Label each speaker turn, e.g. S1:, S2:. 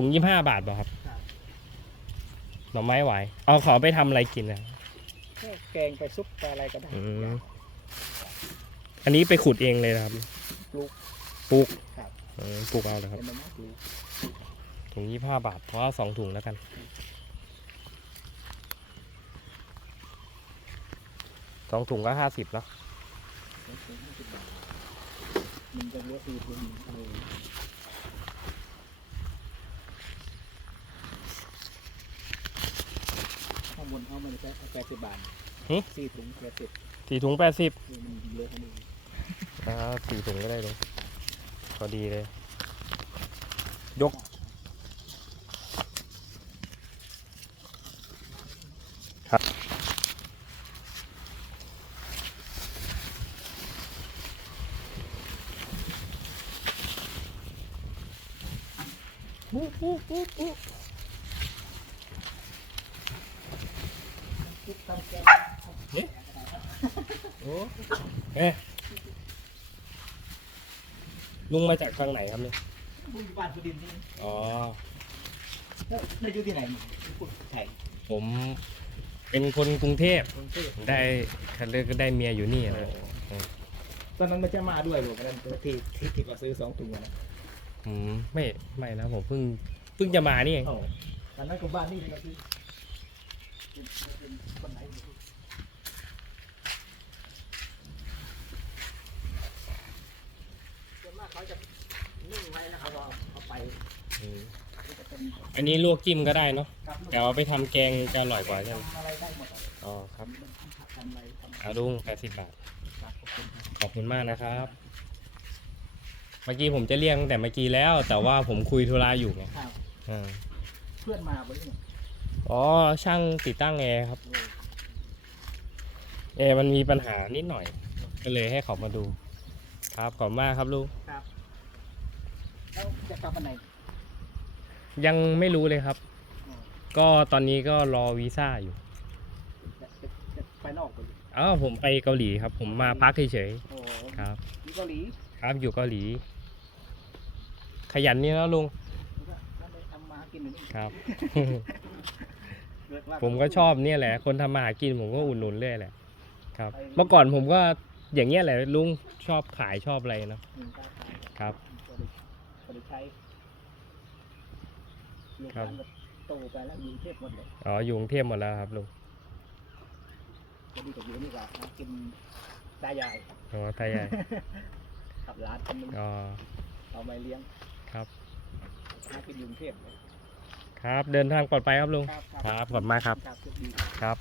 S1: ถุงยี่ห้าบาทบ่ครับ
S2: ครับ
S1: หน่อไม้ไหวเอาขอไปทำอะไรกินนะ
S2: แค่แกงไปซุปไปอะไรก็ได้
S1: อืมอันนี้ไปขุดเองเลยนะครับ
S2: ปลูก
S1: ปลูก
S2: ครับ
S1: เออปลูกเอาเลยครับ
S2: เป็นมะม่วงปลูก
S1: ถุงยี่ห้าบาทเพราะว่าสองถุงแล้วกัน สองถุงก็ห้าสิบแล้ว
S2: มันจะเหลือสี่ถุงเอาข้างบนเอามันจะ แปดสิบบาท
S1: หึ
S2: สี่ถุงแปดสิบ
S1: สี่ถุงแปดสิบ
S2: คือมันเหลือแค่นี้
S1: อ่าสี่ถุงก็ได้เลยพอดีเลย ยก ครับ
S2: ซุปตำ แกง
S1: โอ้เอ๊ะลุงมาจากทางไหนครับเนี่ย
S2: บุญบ้านสุดินทร์นี่
S1: อ๋อ
S2: แล้วนายอยู่ที่ไหนพูดไทย
S1: ผมเป็นคนกรุงเทพ
S2: กรุงเทพ
S1: ได้คันเลือกก็ได้เมียอยู่นี่นะ
S2: ตอนนั้นมันจะมาด้วยหรอกนั่นที่ที่ที่มาซื้อสองถุงนะ
S1: ผมไม่ไม่นะผมเพิ่งเพิ่งจะมานี่เอง
S2: โอ้ตอนนั้นก็บ้านนี่เลยก็คือ อัน
S1: นี้ลวกจิ้มก็ได้เนาะแต่เอาไปทำแกงจะอร่อยกว่าใช่ไหม
S2: อ๋อ
S1: ครับ
S2: อะไรทำ
S1: เอาลุงแปดสิบบาท
S2: ขอบคุณครับ
S1: ขอบคุณมากนะครับ เมื่อกี้ผมจะเรียกตั้งแต่เมื่อกี้แล้ว แต่ว่าผมคุยธุระอยู่ไง
S2: ครับ
S1: อ่า
S2: เพื่อนมาบนนี้
S1: อ๋อช่างติดตั้งแอร์ครับแอร์มันมีปัญหานิดหน่อย ก็เลยให้เขามาดู ครับขอบคุณมากครับลุง
S2: ครับแล้วจะกลับวันไหน
S1: ยังไม่รู้เลยครับ
S2: อ๋อ
S1: ก็ตอนนี้ก็รอวีซ่าอยู่
S2: จะจะจะไปนอกไป
S1: อ้าวผมไปเกาหลีครับ ผมมาพักเฉย
S2: โอ้
S1: ๆครับ
S2: อยู่เกาหลี
S1: ครับอยู่เกาหลี ขยันนี่แล้วลุง
S2: กินอยู่นี่
S1: ครับ
S2: เกิดว่า
S1: ผมก็ชอบเนี่ยแหละ คนทำมาหากินผมก็อุดหนุนเรื่อยแหละครับ เมื่อก่อนผมก็อย่างเงี้ยแหละลุงชอบขายชอบอะไรเนาะ
S2: หนึ่งค้าขาย
S1: ครับ
S2: พอได้พอได้ใช้ลูก
S1: ครับ
S2: หลานก็โตไปแล้วอยู่กรุงเทพหมดเลย
S1: อ๋ออยู่กรุงเทพหมดแล้วครับลุง
S2: ก็ดีกว่าอยู่นี่กว่าหากินตายาย
S1: อ๋อไทยใหญ่
S2: กับหลานคนหนึง
S1: อ๋อ
S2: เอาไปเลี้ยง
S1: ครับ
S2: หากินอยู่กรุงเทพเลย
S1: ครับ เดินทางปลอดภัยครับลุง
S2: ครับ
S1: ครับขอบคุณมากครับ
S2: ครับโชคดี
S1: ครับ